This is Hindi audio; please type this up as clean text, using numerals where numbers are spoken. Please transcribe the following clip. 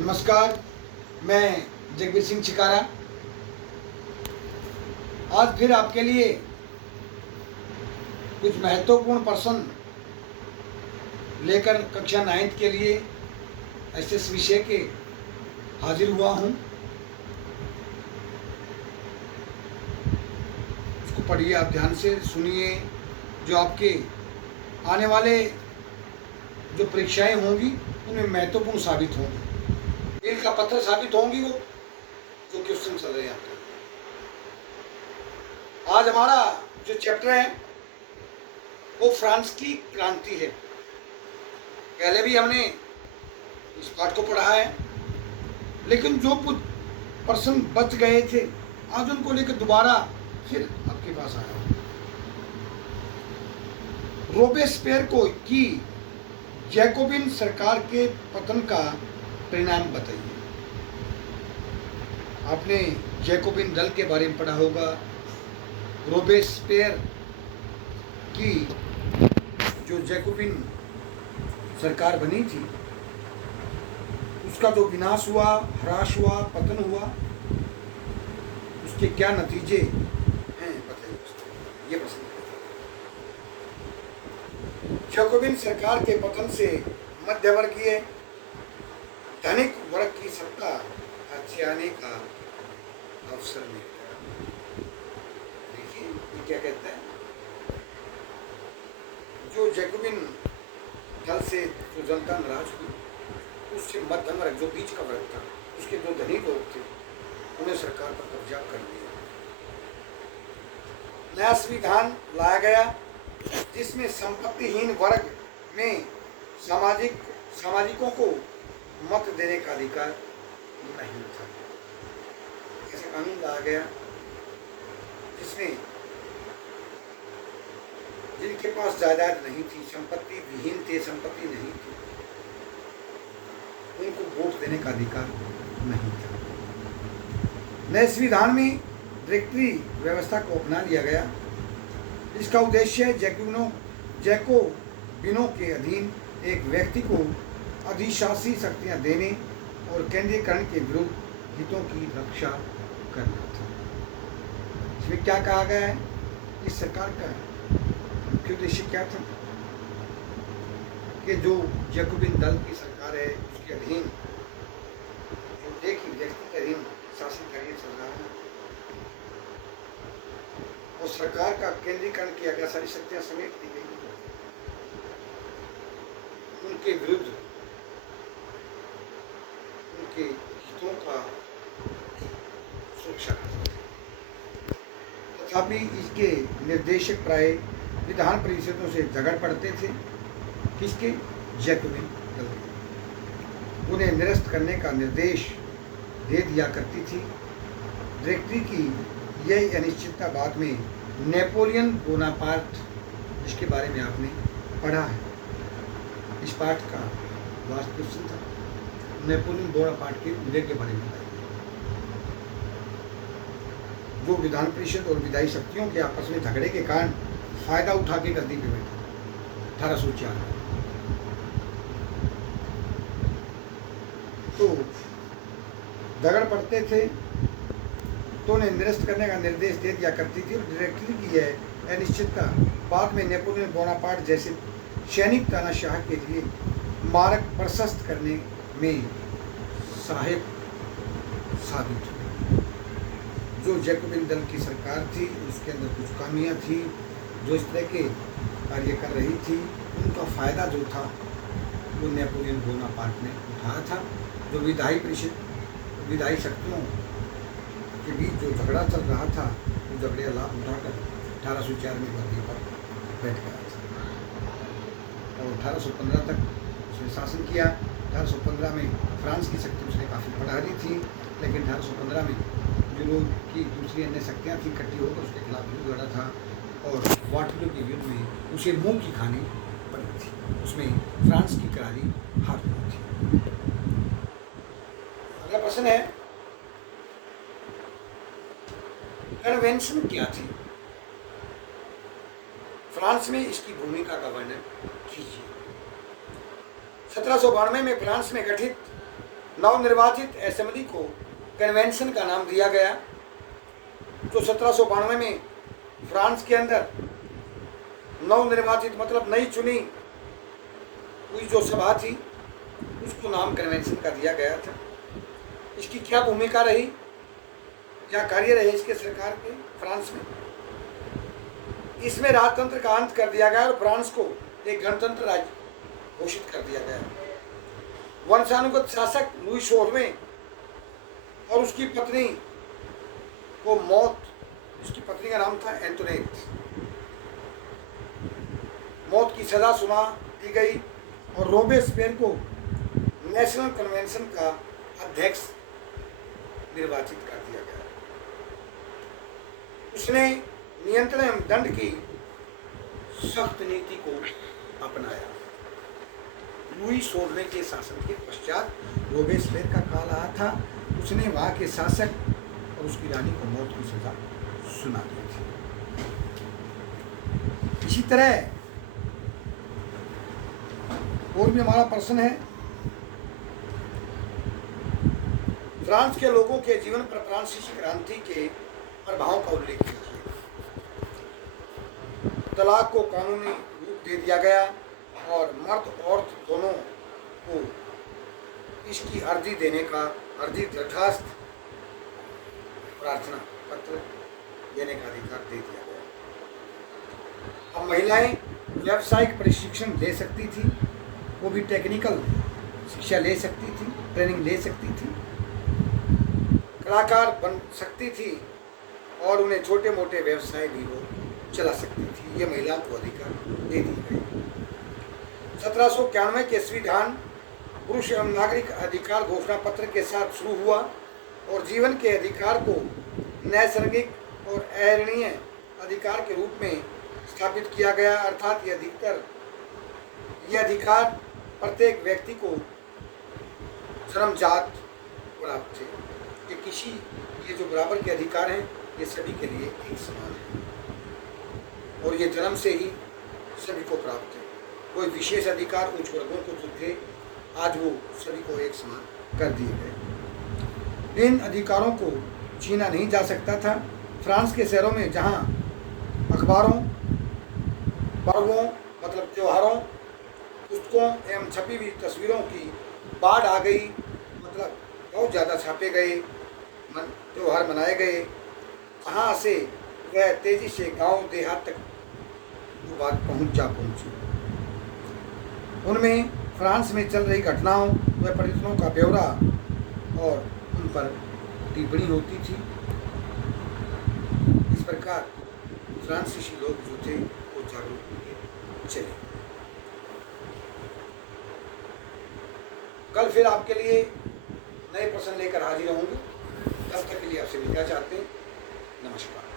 नमस्कार, मैं जगबीर सिंह चिकारा आज फिर आपके लिए कुछ महत्वपूर्ण प्रश्न लेकर कक्षा 9th के लिए एसएस विषय के हाजिर हुआ हूँ। उसको पढ़िए, आप ध्यान से सुनिए। जो आपके आने वाले जो परीक्षाएं होंगी उनमें महत्वपूर्ण साबित होंगी, मील का पत्थर साबित होंगी वो जो क्वेश्चन चल रहे हैं आपके। आज हमारा जो चैप्टर है वो फ्रांस की क्रांति है। पहले भी हमने इस पाठ को पढ़ा है, लेकिन जो कुछ प्रश्न बच गए थे आज उनको लेकर दोबारा फिर आपके पास आया हूं। रोबेस्पियर को की जैकोबिन सरकार के पतन का परिणाम बताइए। आपने जैकोबिन दल के बारे में पढ़ा होगा। रोबेस्पियर की जो जैकोबिन सरकार बनी थी उसका जो विनाश हुआ, ह्रास हुआ, पतन हुआ, उसके क्या नतीजे हैं बताइए। ये प्रश्न जैकोबिन सरकार के पतन से मध्यवर्गीय धनिक वर्ग की सत्ता हथियाने का अवसर मिल गया। देखिए ये क्या कहता है, जो जैकोबिन दल से जो जनता नाराज हुई उससे मध्यम वर्ग जो बीच का वर्ग था, उसके जो धनिक लोग थे, उन्हें सरकार पर कब्जा कर लिया। नया संविधान लाया गया जिसमें संपत्तिहीन वर्ग में सामाजिकों को मत देने का अधिकार नहीं था। ऐसा कानून लाया गया जिसमें जिनके पास जायदाद नहीं थी, संपत्ति विहीन थे, संपत्ति नहीं थी, उनको वोट देने का अधिकार नहीं था। नए संविधान में डायरेक्टरी व्यवस्था को अपना लिया गया। इसका उद्देश्य जैकोबिनों के अधीन एक व्यक्ति को अधिशासी शक्तियां देने और केंद्रीकरण के विरुद्ध हितों की रक्षा करना था। इसमें क्या कहा गया है, इस सरकार का मुख्य उद्देश्य क्या था कि जो जैकोबिन दल की सरकार है उसके अधीन जो एक ही व्यक्ति के अधीन शासन कार्य चल रहा है और सरकार का केंद्रीकरण किया गया, सारी शक्तियां समेट दी गई, उनके विरुद्ध उनके हितों का सुरक्षा करते थे। तथापि इसके निर्देशक प्राय विधान परिषदों से झगड़ पड़ते थे। किसके? जैकोबिन दल के। उन्हें निरस्त करने का निर्देश दे दिया करती थी। डायरेक्टरी की यह अनिश्चितता बाद में नेपोलियन बोनापार्ट, जिसके बारे में आपने पढ़ा है, इस पाठ का लास्ट क्वेश्चन था, नेपोलियन बोनापार्ट के उदय के बारे में बताइए। जो विधान परिषद और विधायी शक्तियों के आपस में झगड़े के कारण फायदा उठा के गद्दी पे बैठा 1804। तो झगड़ पड़ते थे तो उन्हें निरस्त करने का निर्देश दे दिया करती थी। और डायरेक्टरी की यह अनिश्चितता बाद में नेपोलियन बोनापार्ट जैसे सैनिक तानाशाह के लिए मार्ग प्रशस्त करने में सहायक साबित हुई। जो जैकोबिन दल की सरकार थी उसके अंदर कुछ खामियां थी जो इस तरह के कार्य कर रही थी, उनका फायदा जो था वो नेपोलियन बोनापार्ट ने उठाया था। जो विधायी शक्तियों के बीच जो झगड़ा चल रहा था वो झगड़े का लाभ उठाकर 1804 में गद्दी पर बैठ गया था और 1815 तक उसने शासन किया। 1815 में फ्रांस की शक्ति उसने काफ़ी बढ़ा दी थी, लेकिन 1815 में यूरोप की दूसरी अन्य शक्तियाँ थी, इकट्ठी होकर उसके खिलाफ युद्ध लड़ा था और वाटरलू के युद्ध में उसे मुंह की खानी पड़ी थी। उसमें फ्रांस की करारी हार हुई थी। अगला प्रश्न है, कन्वेंशन क्या थी? फ्रांस में इसकी भूमिका का वर्णन कीजिए। 1792 में फ्रांस में गठित नवनिर्वाचित असेंबली को कन्वेंशन का नाम दिया गया, जो 1792 में फ्रांस के अंदर नवनिर्वाचित मतलब नई चुनी हुई जो सभा थी उसको नाम कन्वेंशन का दिया गया था। इसकी क्या भूमिका रही, क्या कार्य रहे इसके सरकार के फ्रांस में? इसमें राजतंत्र का अंत कर दिया गया और फ्रांस को एक गणतंत्र राज्य घोषित कर दिया गया। वंशानुगत शासक लुई 16वें और उसकी पत्नी को मौत, उसकी पत्नी का नाम था एंटोनेट, मौत की सजा सुना दी गई और रोबेस्पियर को नेशनल कन्वेंशन का अध्यक्ष निर्वाचित कर दिया गया। उसने नियंत्रण एवं दंड की सख्त नीति को अपनाया। लुई 16वें के शासन के पश्चात रोबेस्पियर का काल आया था। उसने वहाँ के शासक और उसकी रानी को मौत की सजा सुना दी थी। इसी तरह और भी हमारा प्रश्न है, फ्रांस के लोगों के जीवन पर फ्रांसीसी क्रांति के प्रभाव का उल्लेख कीजिए। तलाक को कानूनी रूप दे दिया गया और मर्द औरत दोनों को इसकी अर्जी देने का, अर्जी दरखास्त प्रार्थना पत्र देने का अधिकार दे दिया गया। अब महिलाएं व्यावसायिक प्रशिक्षण ले सकती थी, वो भी टेक्निकल शिक्षा ले सकती थी, ट्रेनिंग ले सकती थी, कलाकार बन सकती थी और उन्हें छोटे मोटे व्यवसाय भी वो चला सकती थी। ये महिलाओं को अधिकार दे दी गई। 1791 के संविधान पुरुष एवं नागरिक अधिकार घोषणा पत्र के साथ शुरू हुआ और जीवन के अधिकार को नैसर्गिक और अहरणीय अधिकार के रूप में स्थापित किया गया। अर्थात ये अधिकार प्रत्येक व्यक्ति को जन्मजात प्राप्त थे। ये जो बराबर के अधिकार हैं ये सभी के लिए एक समान है और ये जन्म से ही सभी को प्राप्त है। कोई विशेष अधिकार उच्च वर्गों को जो थे आज वो सभी को एक समान कर दिए गए। इन अधिकारों को छीना नहीं जा सकता था। फ्रांस के शहरों में जहाँ अखबारों, पर्वों मतलब त्योहारों, पुस्तकों एवं छपी हुई तस्वीरों की बाढ़ आ गई, मतलब बहुत ज़्यादा छापे गए, त्योहार मनाए गए, वहाँ से वह तेजी से गांव देहात तक वो बात पहुँची। उनमें फ्रांस में चल रही घटनाओं व परिवर्तनों का ब्यौरा और उन पर टिप्पणी होती थी। इस प्रकार फ्रांसीसी लोग जो थे वो जागरूक होकर चले। कल फिर आपके लिए नए प्रश्न लेकर हाजिर होंगे। तब तक के लिए आपसे विदा चाहते हैं। नमस्कार।